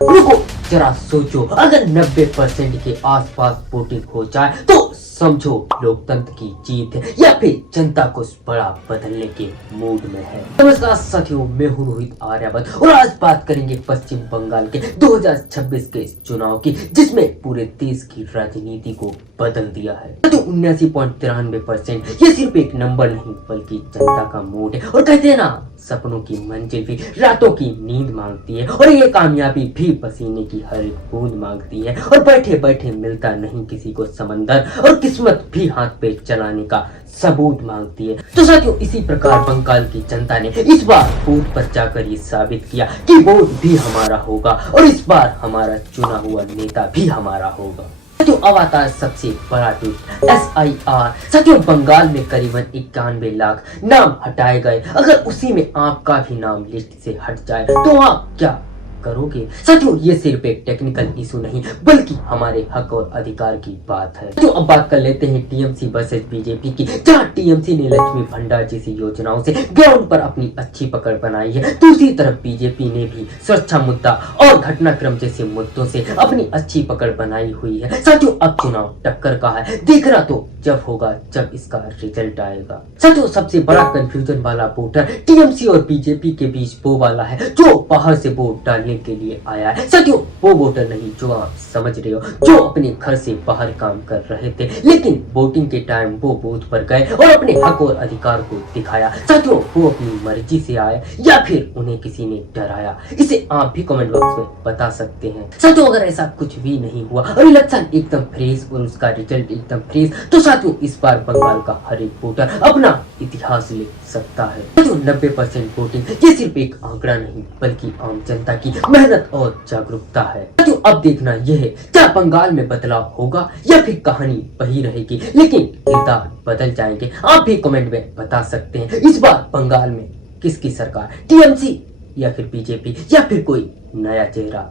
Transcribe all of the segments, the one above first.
रुको, जरा सोचो, अगर 90% के आसपास वोटिंग हो जाए तो समझो लोकतंत्र की जीत है या फिर जनता कुछ बड़ा बदलने के मूड में है। नमस्कार साथियों, मैं हूं रोहित आर्यवत और आज बात करेंगे पश्चिम बंगाल के 2026 के चुनाव की, जिसमें पूरे देश की राजनीति को बदल दिया है। तो 79.93% ये सिर्फ एक नंबर नहीं बल्कि जनता का मूड है। और कहते हैं ना, सपनों की मंजिल भी रातों की नींद मांगती है और ये कामयाबी भी पसीने की हर एक बूंद मांगती है। और बैठे बैठे मिलता नहीं किसी को समंदर, और किस्मत भी हाथ पे चलाने का सबूत मांगती है। तो साथियों, इसी प्रकार बंगाल की जनता ने इस बार बूथ पर जाकर ये साबित किया कि वोट भी हमारा होगा और इस बार हमारा चुना हुआ नेता भी हमारा होगा। साथियों, अब आता है सबसे बड़ा ट्वीट, SIR। साथियों, बंगाल में करीबन 91 लाख नाम हटाए गए। अगर उसी में आपका भी नाम लिस्ट से हट जाए तो आप क्या करोगे? साथियों, ये सिर्फ एक टेक्निकल इशू नहीं बल्कि हमारे हक और अधिकार की बात है। तो अब बात कर लेते हैं TMC वर्सेस BJP की, जहां TMC ने लक्ष्मी भंडार जैसी योजनाओं से ग्राउंड पर अपनी अच्छी पकड़ बनाई है। दूसरी तरफ BJP ने भी सुरक्षा मुद्दा और घटनाक्रम जैसे मुद्दों से अपनी अच्छी पकड़ बनाई हुई है। साथियों, अब चुनाव टक्कर का है, देखना तो जब होगा जब इसका रिजल्ट आएगा। साथियों, सबसे बड़ा कंफ्यूजन वाला वोटर TMC और BJP के बीच वो वाला है जो बाहर से वोट डालने के लिए आया है। साथियों, वो वोटर नहीं जो आप समझ रहे हो, जो अपने घर से बाहर काम कर रहे थे लेकिन वोटिंग के टाइम वो बूथ पर गए और अपने हक और अधिकार को दिखाया। साथियों, वो अपनी मर्जी से आए या फिर उन्हें किसी ने डराया, इसे आप भी कमेंट बॉक्स में बता सकते हैं। साथियों, अगर ऐसा कुछ भी नहीं हुआ और इलेक्शन एकदम फ्रेश और उसका रिजल्ट एकदम फ्रेश, तो साथियों इस बार बंगाल का हर एक वोटर अपना इतिहास लिख सकता है। साथियों, 90% वोटिंग ये सिर्फ एक आंकड़ा नहीं बल्कि आम जनता की मेहनत और जागरूकता है। साथियों, अब देखना यह है क्या बंगाल में बदलाव होगा या फिर कहानी वही रहेगी लेकिन किरदार बदल जाएंगे। आप भी कमेंट में बता सकते हैं इस बार बंगाल में किसकी सरकार, TMC या फिर BJP या फिर कोई नया चेहरा।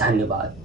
धन्यवाद।